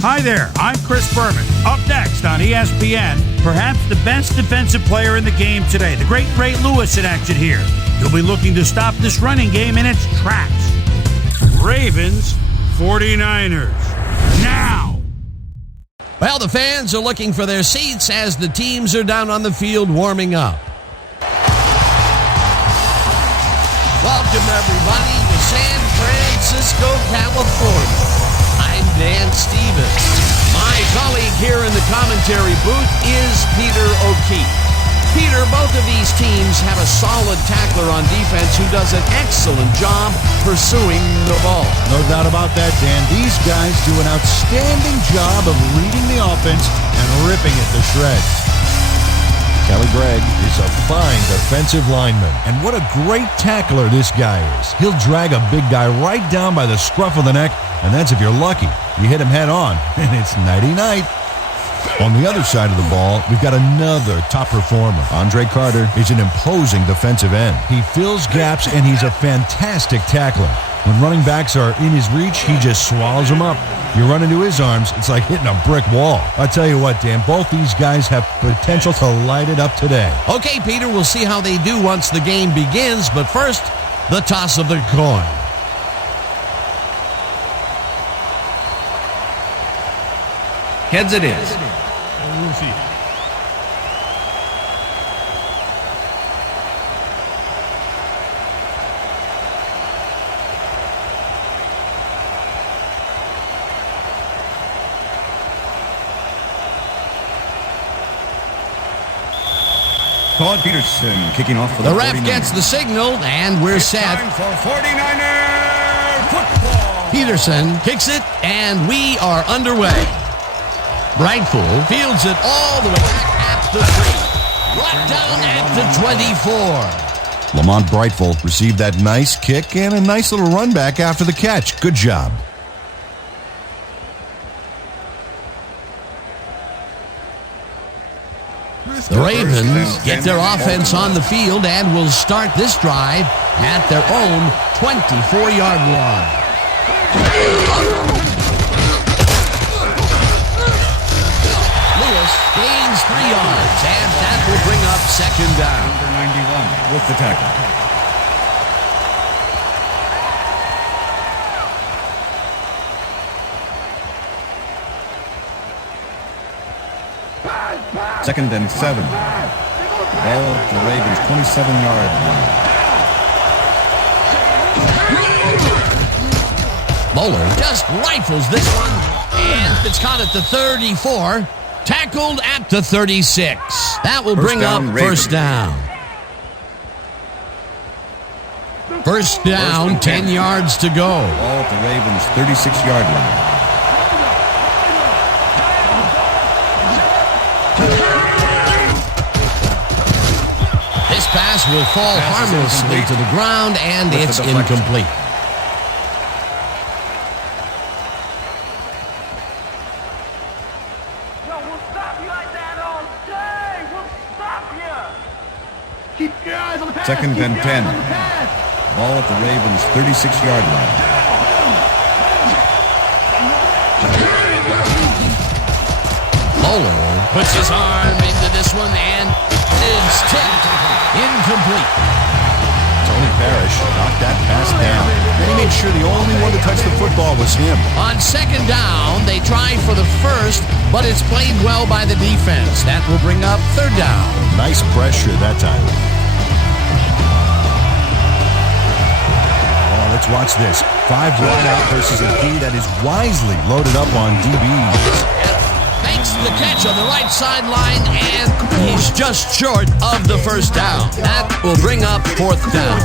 Hi there, I'm Chris Berman. Up next on ESPN, perhaps the best defensive player in the game today, the great Ray Lewis in action here. He'll be looking to stop this running game in its tracks. Ravens, 49ers, now! Well, the fans are looking for their seats as the teams are down on the field warming up. Welcome, everybody, to San Francisco, California. I'm Dan Stevens. My colleague here in the commentary booth is Peter O'Keefe. Peter, both of these teams have a solid tackler on defense who does an excellent job pursuing the ball. No doubt about that, Dan. These guys do an outstanding job of reading the offense and ripping it to shreds. Kelly Gregg is a fine defensive lineman. And what a great tackler this guy is. He'll drag a big guy right down by the scruff of the neck, and that's if you're lucky. You hit him head on, and it's nighty-night. On the other side of the ball, we've got another top performer. Andre Carter is an imposing defensive end. He fills gaps, and he's a fantastic tackler. When running backs are in his reach, he just swallows them up. You run into his arms, it's like hitting a brick wall. I tell you what, Dan, both these guys have potential to light it up today. Okay, Peter, we'll see how they do once the game begins, but first, the toss of the coin. Heads it is. Todd Peterson kicking off for the 49ers. The ref gets the signal, and we're set. Time for 49er football. Peterson kicks it, and we are underway. Brightful fields it all the way back at the 3. Brought down at the 24. Lamont Brightful received that nice kick and a nice little run back after the catch. Good job. The Ravens get their offense on the field and will start this drive at their own 24-yard line. Lewis gains 3 yards, and that will bring up second down. Number 91 with the tackle. Second and 7. Ball at the Ravens' 27-yard line. Bowler just rifles this one, and it's caught at the 34, tackled at the 36. That will bring up first down. First down, 10 yards to go. Ball at the Ravens' 36-yard line. This pass will fall harmlessly to the ground, and it's incomplete. Second and 10. Ball at the Ravens' 36-yard line. Bowler puts his arm into this one and is tipped. Incomplete. Tony Parrish knocked that pass down. And he made sure the only one to touch the football was him. On second down, they try for the first, but it's played well by the defense. That will bring up third down. Nice pressure that time. Oh, let's watch this. 5 wide out versus a D that is wisely loaded up on DBs. Makes the catch on the right sideline, and he's just short of the first down. That will bring up fourth down.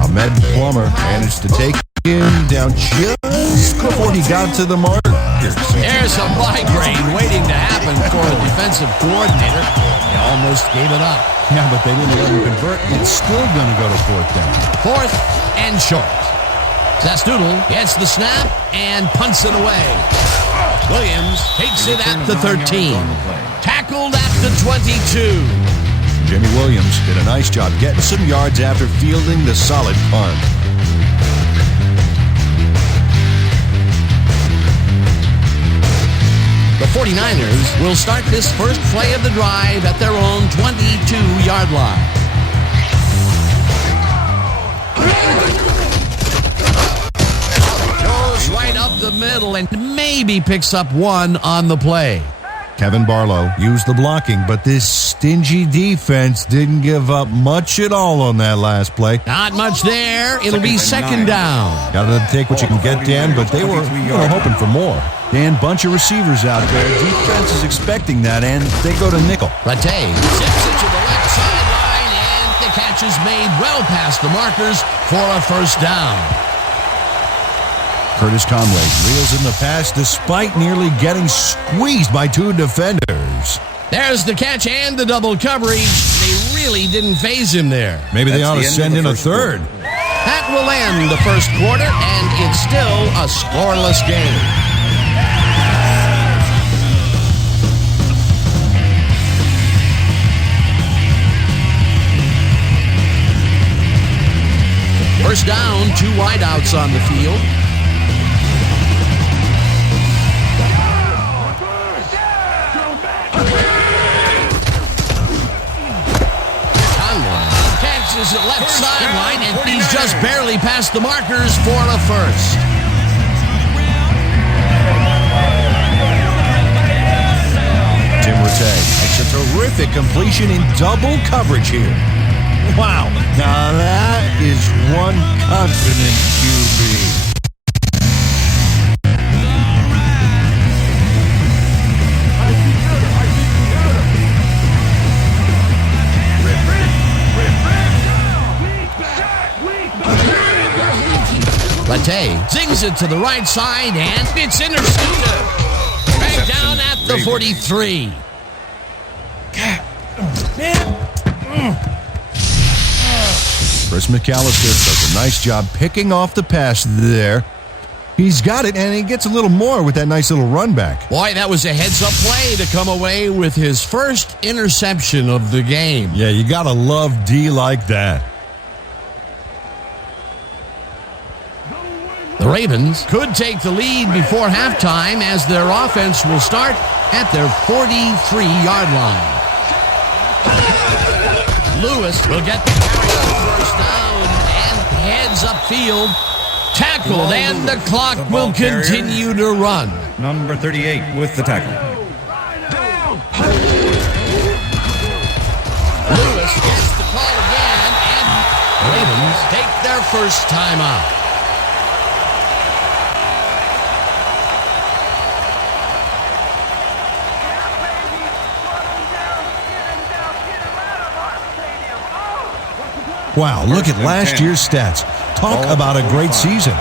Ahmed Plummer managed to take him down just before he got to the mark. There's a migraine waiting to happen for a defensive coordinator. They almost gave it up. Yeah, but they didn't let him convert. It's still going to go to fourth down. Fourth and short. Zastoodle gets the snap and punts it away. Williams takes it at the 13. Tackled at the 22. Jimmy Williams did a nice job getting some yards after fielding the solid punt. 49ers will start this first play of the drive at their own 22-yard line. Goes right up the middle and maybe picks up one on the play. Kevin Barlow used the blocking, but this stingy defense didn't give up much at all on that last play. Not much there. It'll be second down. Got to take what you can get, Dan, but they were hoping for more. Dan, bunch of receivers out there. Defense is expecting that, and they go to nickel. Rattay zips it to the left sideline, and the catch is made well past the markers for a first down. Curtis Conway reels in the pass despite nearly getting squeezed by two defenders. There's the catch and the double coverage. They really didn't phase him there. Maybe they ought to send in a third. That will end the first quarter, and it's still a scoreless game. First down, two wideouts on the field. Is at left sideline, and he's just barely past the markers for a first. Tim Rattay makes a terrific completion in double coverage here. Wow, now that is one confident QB. Rattay zings it to the right side, and it's intercepted. Back down at the 43. Chris McAllister does a nice job picking off the pass there. He's got it, and he gets a little more with that nice little run back. Boy, that was a heads-up play to come away with his first interception of the game. Yeah, you gotta love D like that. The Ravens could take the lead before halftime as their offense will start at their 43-yard line. Lewis will get the carry on first down and heads upfield. Tackled, and the clock will continue to run. Number 38 with the tackle. Lewis gets the call again, and Ravens take their first time out. Wow, look at last year's stats. Talk about a great season.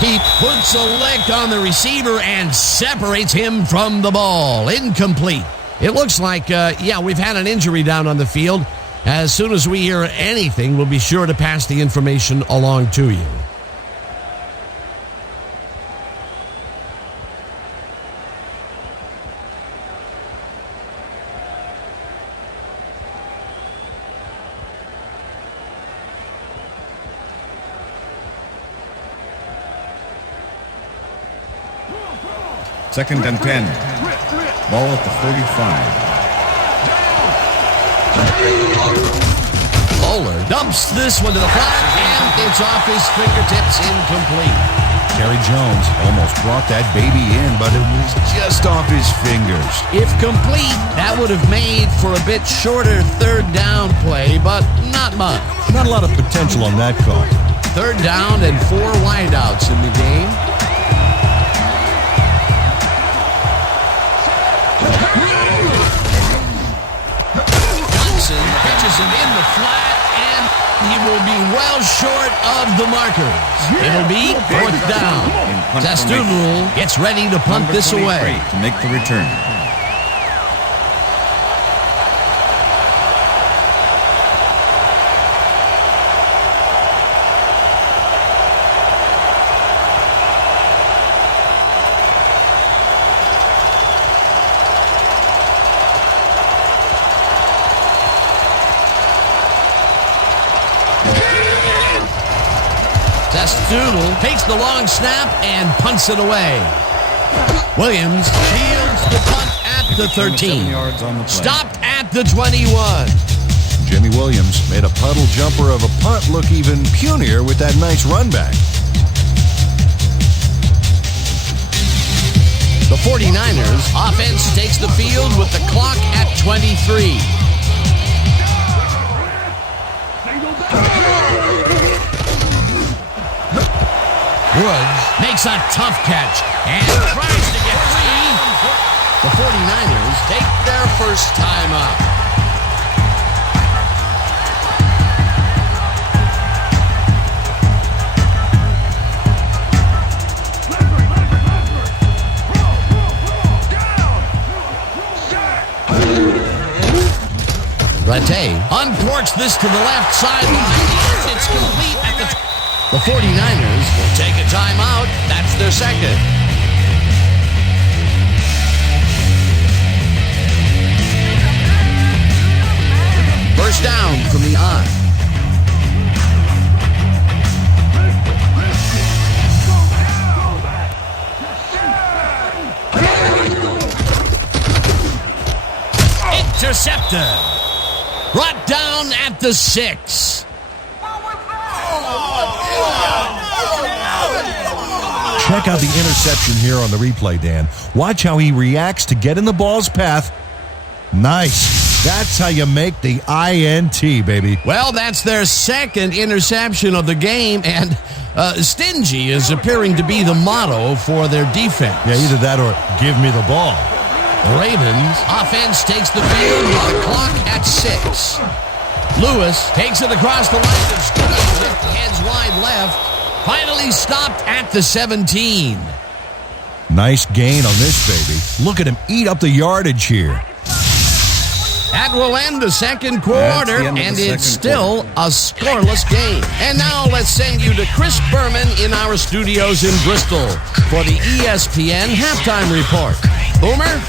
He puts a leg on the receiver and separates him from the ball. Incomplete. It looks like, we've had an injury down on the field. As soon as we hear anything, we'll be sure to pass the information along to you. Second and 10. Ball at the 45. Bowler dumps this one to the flat, and it's off his fingertips, incomplete. Terry Jones almost brought that baby in, but it was just off his fingers. If complete, that would have made for a bit shorter third down play, but not much. Not a lot of potential on that call. Third down and 4 wideouts in the game. Pitches him in the flat, and he will be well short of the markers. It'll be fourth down. Zastudel gets ready to punt this away. To make the return. Testoodle takes the long snap and punts it away. Williams fields the punt at the 13. Yards on the play. Stopped at the 21. Jimmy Williams made a puddle jumper of a punt look even punier with that nice run back. The 49ers offense takes the field with the clock at 23. Woods makes a tough catch and tries to get free. The 49ers take their first time up. Rattay uncorks this to the left sideline. It's complete at the 49ers will take a timeout. That's their second. First down from the on. Intercepted. Brought down at the 6. Check out the interception here on the replay, Dan. Watch how he reacts to get in the ball's path. Nice. That's how you make the INT, baby. Well, that's their second interception of the game, and stingy is appearing to be the motto for their defense. Yeah, either that or give me the ball. The Ravens offense takes the field with the clock at 6. Lewis takes it across the line and squeezes it, heads wide left. Finally stopped at the 17. Nice gain on this baby. Look at him eat up the yardage here. That will end the second quarter, and it's still a scoreless game. And now let's send you to Chris Berman in our studios in Bristol for the ESPN Halftime Report. Boomer?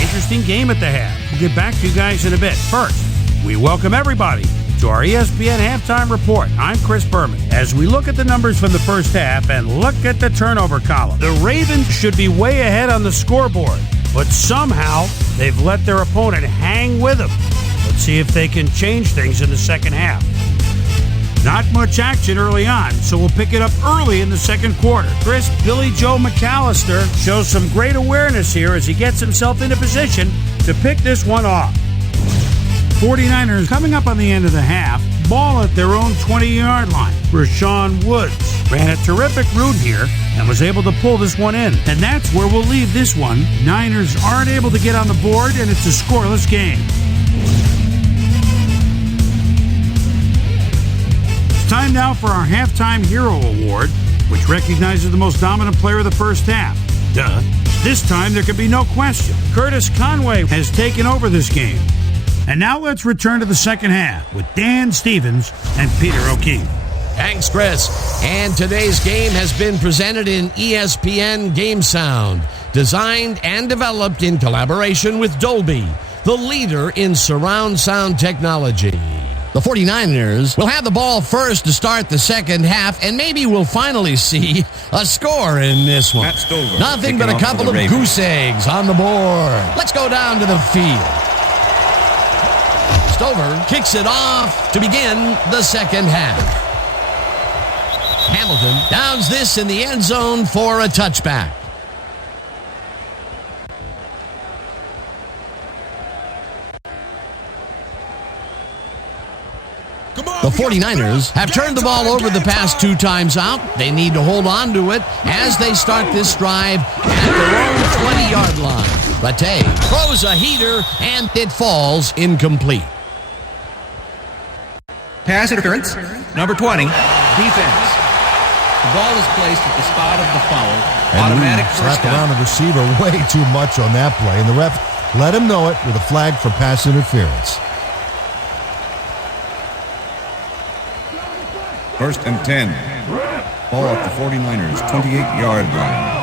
Interesting game at the half. We'll get back to you guys in a bit. First, we welcome everybody to our ESPN Halftime Report. I'm Chris Berman. As we look at the numbers from the first half and look at the turnover column, the Ravens should be way ahead on the scoreboard, but somehow they've let their opponent hang with them. Let's see if they can change things in the second half. Not much action early on, so we'll pick it up early in the second quarter. Chris Billy Joe McAllister shows some great awareness here as he gets himself into position to pick this one off. 49ers coming up on the end of the half, ball at their own 20-yard line. Rashawn Woods ran a terrific route here and was able to pull this one in. And that's where we'll leave this one. Niners aren't able to get on the board, and it's a scoreless game. Time now for our Halftime Hero Award, which recognizes the most dominant player of the first half. Duh. This time there can be no question. Curtis Conway has taken over this game. And now let's return to the second half with Dan Stevens and Peter O'Keefe. Thanks, Chris. And today's game has been presented in ESPN Game Sound, designed and developed in collaboration with Dolby, the leader in surround sound technology. The 49ers will have the ball first to start the second half, and maybe we'll finally see a score in this one. Nothing but a couple of goose eggs on the board. Let's go down to the field. Stover kicks it off to begin the second half. Hamilton downs this in the end zone for a touchback. The 49ers have turned the ball over the past 2 times out. They need to hold on to it as they start this drive at their own 20-yard line. Rattay throws a heater, and it falls incomplete. Pass interference, number 20, defense. The ball is placed at the spot of the foul. And automatic Reed first slapped down. around the receiver way too much on that play, and the ref let him know it with a flag for pass interference. First and 10. Ball at the 49ers, 28-yard line.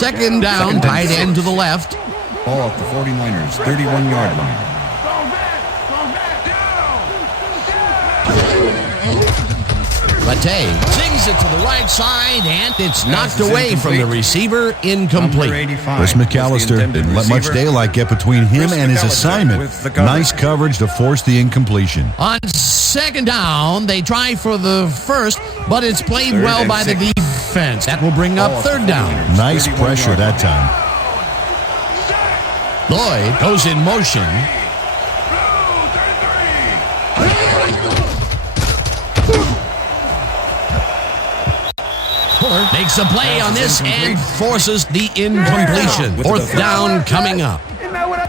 Second down, tight end to the left. Ball at the 49ers, 31-yard line. Matei sings it to the right side, and it's knocked away from the receiver, incomplete. Chris McAllister didn't let much daylight get between him and his assignment. Nice coverage to force the incompletion. On second down, they try for the first, but it's played well by the defense. That will bring up third down. Nice pressure that time. Lloyd goes in motion. Makes a play on this and forces the incompletion. Fourth down coming up.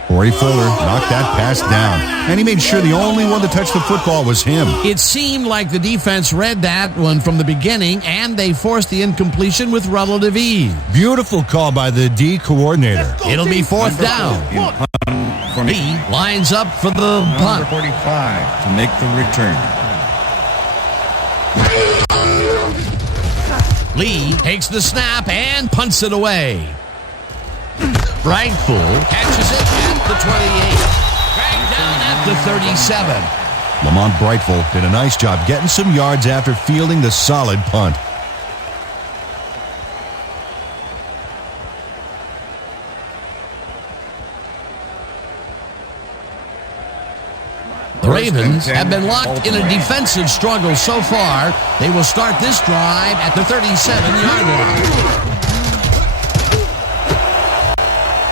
Corey Fuller knocked that pass down, and he made sure the only one to touch the football was him. It seemed like the defense read that one from the beginning, and they forced the incompletion with relative ease. Beautiful call by the D coordinator. It'll be fourth down. He lines up for the punt. Number 45 to make the return. Lee takes the snap and punts it away. Brightful catches it at the 28. Dragged down at the 37. Lamont Brightful did a nice job getting some yards after fielding the solid punt. The Ravens have been locked in a defensive struggle so far. They will start this drive at the 37-yard line.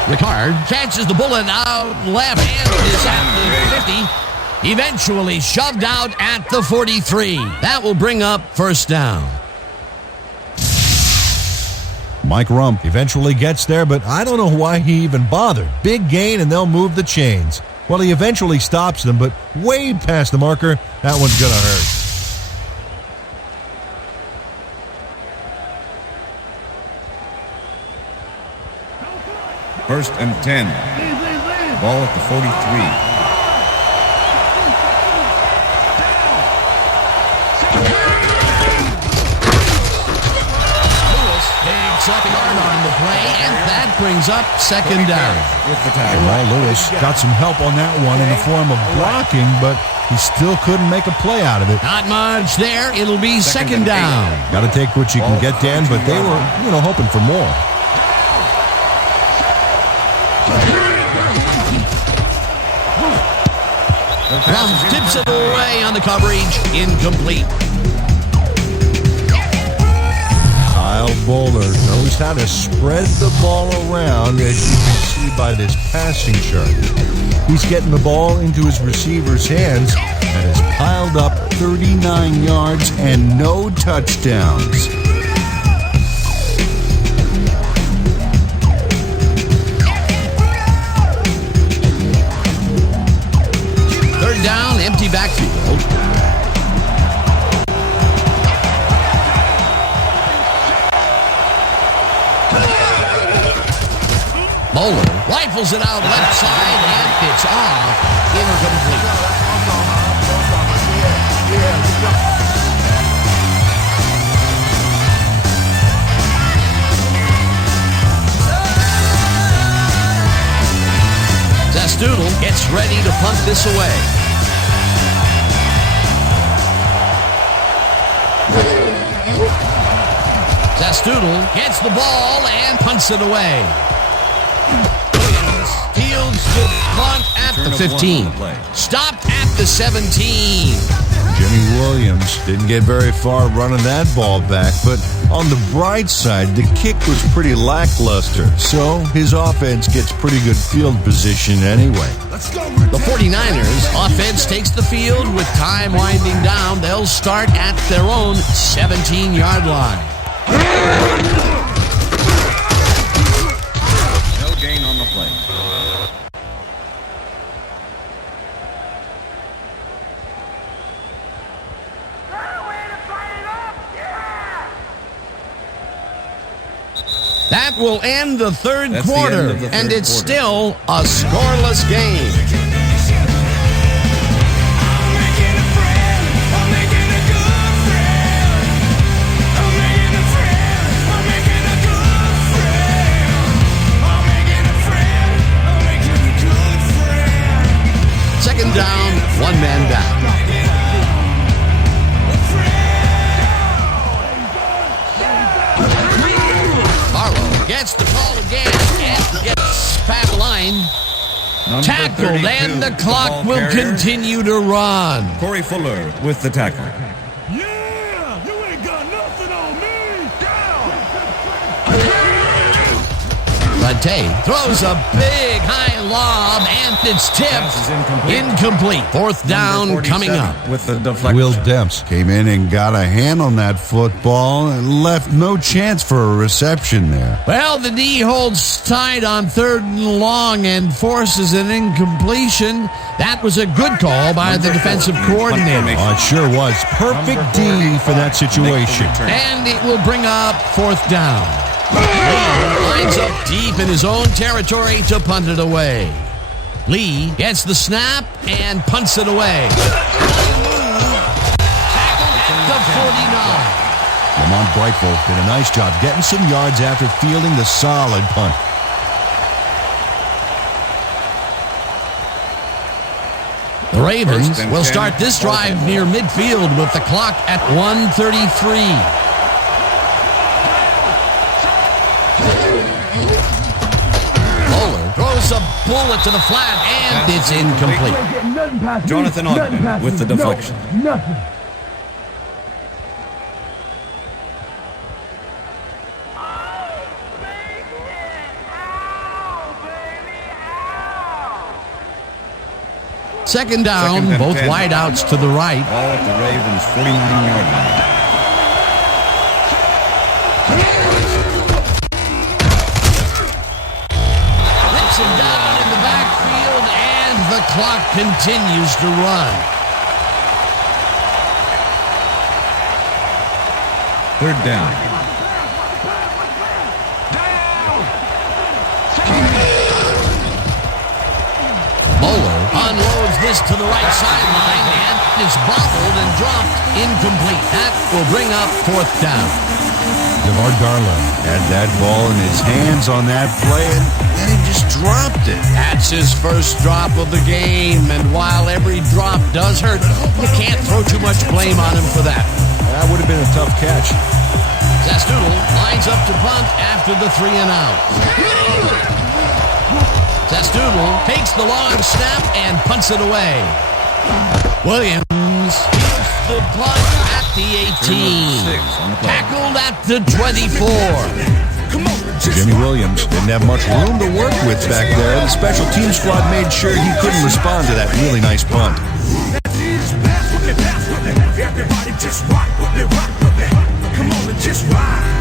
Ricard catches the bullet out left and is at the 50. Eventually shoved out at the 43. That will bring up first down. Mike Rump eventually gets there, but I don't know why he even bothered. Big gain, and they'll move the chains. Well, he eventually stops them, but way past the marker. That one's going to hurt. First and 10. Ball at the 43. Up yard on the play, and that brings up second down. Well, Lewis got some help on that one in the form of blocking, but he still couldn't make a play out of it. Not much there. It'll be second down. Got to take what you can get, Dan, but they were, hoping for more. Rump tips it away on the coverage. Incomplete. Kyle Bowler knows how to spread the ball around, as you can see by this passing chart. He's getting the ball into his receiver's hands and has piled up 39 yards and no touchdowns. Third down, empty backfield. Bowler rifles it out left side, and it's off. Incomplete. Zastoodle gets ready to punt this away. Zastoodle gets the ball and punts it away. Fields the punt at the 15. Stopped at the 17. Jimmy Williams didn't get very far running that ball back, but on the bright side, the kick was pretty lackluster, so his offense gets pretty good field position anyway. The 49ers offense takes the field with time winding down. They'll start at their own 17-yard line. No gain on the play. That will end the third quarter, and it's still a scoreless game. down, one man down. Barlow gets the call again and gets past the line. Tackled, and the clock will continue to run. Corey Fuller with the tackle. Yeah, you ain't got nothing on me. Late throws a big high lob, and it's tipped. Pass is Incomplete. Fourth down coming up. With the deflection. Will Demps came in and got a hand on that football and left no chance for a reception there. Well, the D holds tight on 3rd and long and forces an incompletion. That was a good call by the defensive coordinator. Oh, it sure was. Perfect D for that situation. And it will bring up 4th down. Lee lines up deep in his own territory to punt it away. Lee gets the snap and punts it away. Tackled at the 49. Lamont Brightful did a nice job getting some yards after fielding the solid punt. The Ravens will start this drive near midfield with the clock at 1:33. Throws a bullet to the flat, and it's incomplete. Jonathan Ogden with the deflection. Nothing. Second down, Second and both 10. wideouts to the right. Ball at the Ravens' 49-yard line. Rips him down in the backfield, and the clock continues to run. 3rd down. Bowler unloads this to the right sideline, and it's bobbled and dropped incomplete. That will bring up 4th down. DeVar Garland had that ball in his hands on that play, and then he just dropped it. That's his first drop of the game, and while every drop does hurt, you can't throw too much blame on him for that. That would have been a tough catch. Zastoodle lines up to punt after the 3 and out. Zastoodle takes the long snap and punts it away. Williams takes the punt at the 18. Tackled at the 24. Jimmy Williams didn't have much room to work with back there. The special team squad made sure he couldn't respond to that really nice punt. Everybody just rock with me, rock with me. Come on and just ride.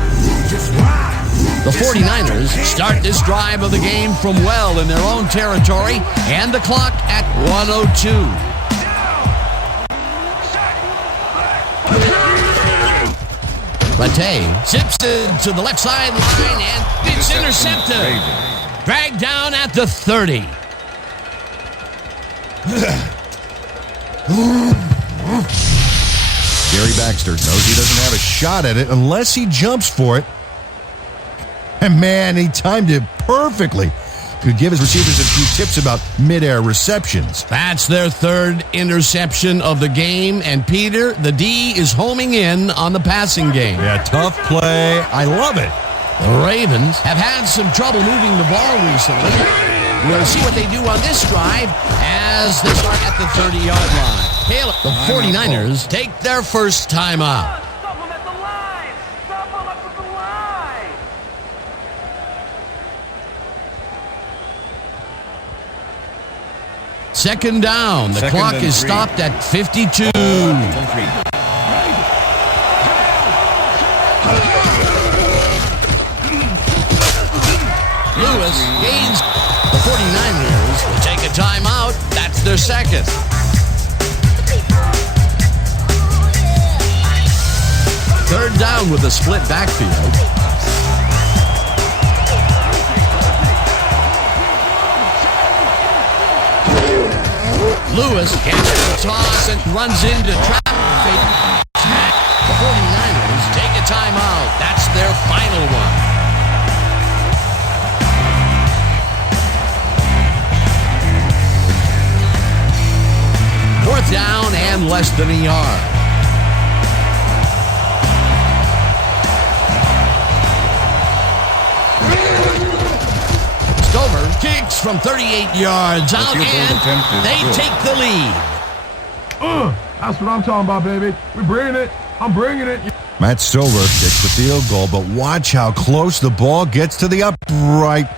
Just ride. The 49ers start this drive of the game from well in their own territory, and the clock at 1:02. Rattay zips it to the left sideline, and it's intercepted. Dragged down at the 30. Gary Baxter knows he doesn't have a shot at it unless he jumps for it. And man, he timed it perfectly. Could give his receivers a few tips about midair receptions. That's their 3rd interception of the game, and Peter, the D, is homing in on the passing game. Yeah, tough play. I love it. The Ravens have had some trouble moving the ball recently. We'll see what they do on this drive as they start at the 30-yard line. The 49ers take their first timeout. Stop him at the line. Stop him at the line. Second down. The Second clock and is 3. stopped at 52. Lewis gains. The 49ers will take a timeout. That's their second. Third down with a split backfield. Lewis gets the toss and runs into traffic. The 49ers take a timeout. That's their final one. less than a yard. Stover kicks from 38 yards out, and they take the lead. That's what I'm talking about, baby. We're bringing it. I'm bringing it. Matt Stover gets the field goal, but watch how close the ball gets to the upright.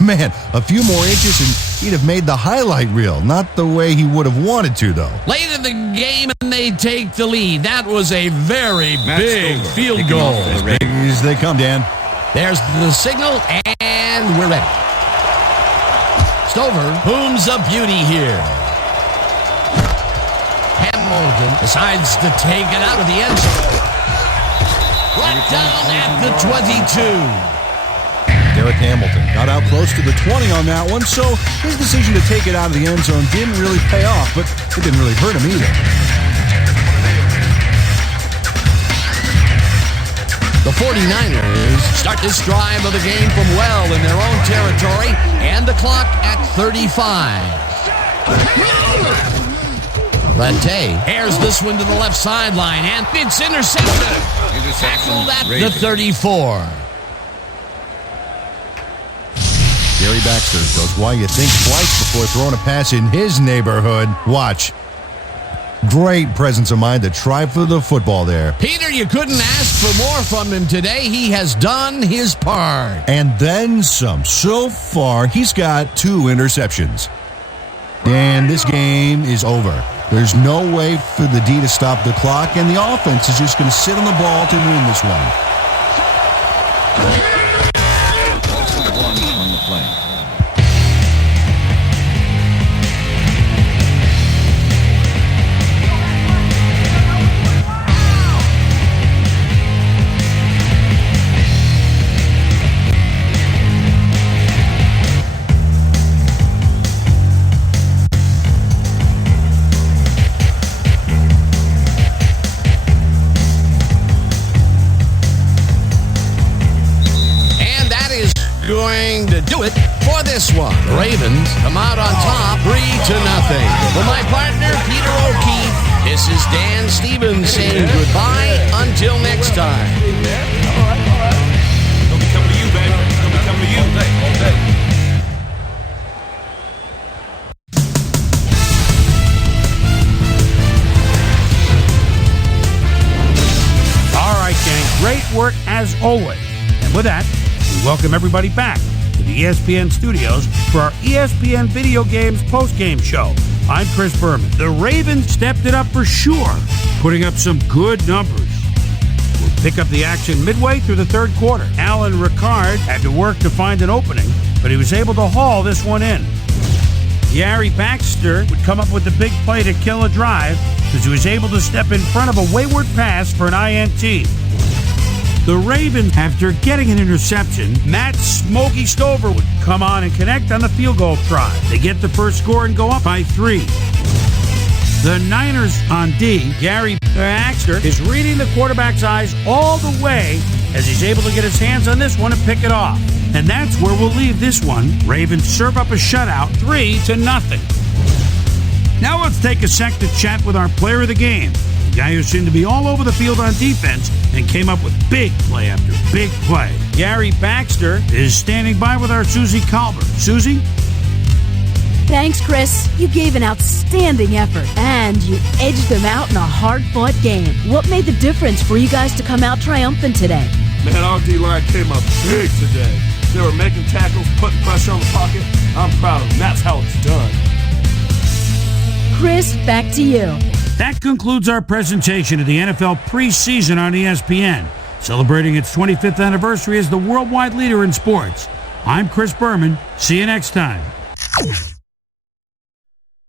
Man, a few more inches and he'd have made the highlight reel. Not the way he would have wanted to, though. Late in the game, and they take the lead. That was a very big field goal. As big as they come, Dan. There's the signal, and we're ready. Stover booms a beauty here. Hamilton decides to take it out of the end zone. Right down at the 22. Derek Hamilton got out close to the 20 on that one, so his decision to take it out of the end zone didn't really pay off, but it didn't really hurt him either. The 49ers start this drive of the game from well in their own territory, and the clock at 35. Lente airs this one to the left sideline, and it's intercepted. Tackled at the 34. Gary Baxter goes, why you think twice before throwing a pass in his neighborhood. Watch. Great presence of mind to try for the football there. Peter, you couldn't ask for more from him today. He has done his part. And then some. So far, he's got 2 interceptions. And this game is over. There's no way for the D to stop the clock, and the offense is just going to sit on the ball to win this one. On the play. Going to do it for this one. The Ravens come out on top 3-0. For my partner, Peter O'Keefe, this is Dan Stevens saying goodbye until next time. Don't be coming to you, baby. Don't be coming to you. All day. All right, gang. Great work as always. And with that, we welcome everybody back to the ESPN studios for our ESPN Video Games post-game show. I'm Chris Berman. The Ravens stepped it up for sure, putting up some good numbers. We'll pick up the action midway through the third quarter. Alan Ricard had to work to find an opening, but he was able to haul this one in. Gary Baxter would come up with the big play to kill a drive because he was able to step in front of a wayward pass for an INT. The Ravens, after getting an interception, Matt Smokey Stover would come on and connect on the field goal try. They get the first score and go up by 3. The Niners on D, Gary Baxter, is reading the quarterback's eyes all the way as he's able to get his hands on this one and pick it off. And that's where we'll leave this one. Ravens serve up a shutout, 3-0. Now let's take a sec to chat with our player of the game. Guy who seemed to be all over the field on defense and came up with big play after big play. Gary Baxter is standing by with our Susie Colbert. Susie? Thanks, Chris. You gave an outstanding effort, and you edged them out in a hard-fought game. What made the difference for you guys to come out triumphant today? Man, our D-line came up big today. They were making tackles, putting pressure on the pocket. I'm proud of them. That's how it's done. Chris, back to you. That concludes our presentation of the NFL preseason on ESPN, celebrating its 25th anniversary as the worldwide leader in sports. I'm Chris Berman. See you next time.